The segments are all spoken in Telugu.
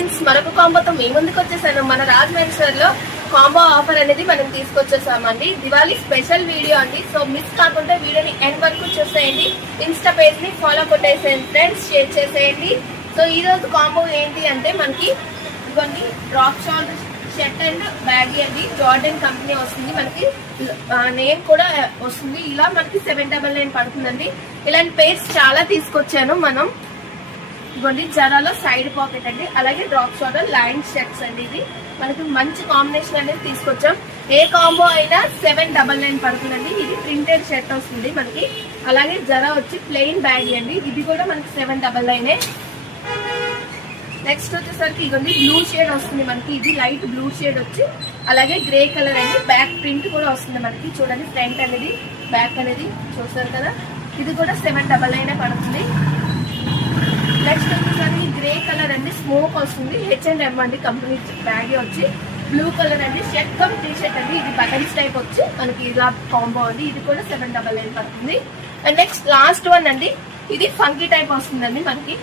ఫ్రెండ్స్, మరొక కాంబోతో మీ ముందుకు వచ్చేసాను. మన రాజ్ మెన్స్వేర్ లో కాంబో ఆఫర్ అనేది మనం తీసుకొచ్చేసామండి. దివాళీ స్పెషల్ వీడియో అండి. సో మిస్ కాకుండా వీడియోని ఎండ్ వరకు చూసేయండి. ఇన్స్టా పేజ్ ని ఫాలో కొట్టేసేయండి ఫ్రెండ్స్, షేర్ చేసేయండి. సో ఈ రోజు కాంబో ఏంటి అంటే మనకి ఇవన్నీ drop shoulder shirt and baggy అండి. జార్డన్ కంపెనీ వస్తుంది, మనకి నేమ్ కూడా వస్తుంది. ఇలా మనకి 799 పడుతుందండి. ఇలాంటి పేర్స్ చాలా తీసుకొచ్చాను మనం. ఇవ్వండి జరాలో సైడ్ పాకెట్ అండి, అలాగే డ్రాప్ షోల్డర్ లైన్ షర్ట్స్ అండి. ఇది మనకి మంచి కాంబినేషన్ అనేది తీసుకొచ్చాం. ఏ కాంబో అయినా 799 పడుతుందండి. ఇది ప్రింటెడ్ షర్ట్ వస్తుంది మనకి. అలాగే జరా వచ్చి ప్లెయిన్ బ్యాగ్ అండి, ఇది కూడా మనకి 799. నెక్స్ట్ వచ్చేసరికి ఇవన్నీ బ్లూ షేడ్ వస్తుంది మనకి. ఇది లైట్ బ్లూ షేడ్ వచ్చి అలాగే గ్రే కలర్ అండి. బ్యాక్ ప్రింట్ కూడా వస్తుంది మనకి. చూడండి ఫ్రంట్ అనేది బ్యాక్ అనేది చూస్తారు కదా. ఇది కూడా 799 పడుతుంది. నెక్స్ట్ వచ్చేసరికి గ్రే కలర్ అండి, స్మోక్ వస్తుంది. H&M అండి కంపెనీ బ్యాగ్ వచ్చి. బ్లూ కలర్ అండి, షర్ట్ కమ్ టీ షర్ట్ అండి. ఇది బటన్స్ టైప్ వచ్చి మనకి ఇలా కాంబో అండి. ఇది కూడా 799 పడుతుంది. అండ్ నెక్స్ట్ లాస్ట్ వన్ అండి, ఇది ఫంకీ టైప్ వస్తుందండి మనకి.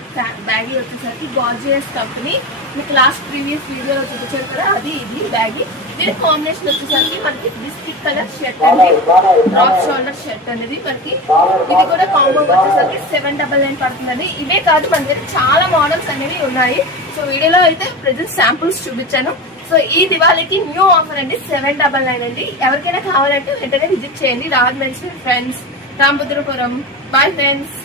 బ్యాగీ వచ్చేసరికి గార్జియస్ కంపెనీ, మీకు లాస్ట్ ప్రీవియస్ వీడియోలో చూపించారు కదా, అది ఇది బ్యాగీ. దీని కాంబినేషన్ వచ్చేసరికి మనకి బిస్కెట్ కలర్ షర్ట్ అండి, డ్రాప్ షోల్డర్ షర్ట్ అనేది మనకి. ఇది కూడా కాంబో వచ్చేసరికి 799 పడుతుందండి. ఇవే కాదు, మన దగ్గర చాలా మోడల్స్ అనేవి ఉన్నాయి. సో వీడియోలో అయితే ప్రెజెంట్ శాంపుల్స్ చూపించాను. సో ఈ దివాళీకి న్యూ ఆఫర్ అండి 799 అండి. ఎవరికైనా కావాలంటే వెంటనే విజిట్ చేయండి. Raj menswear friends, Rambhadrapuram. Bye friends.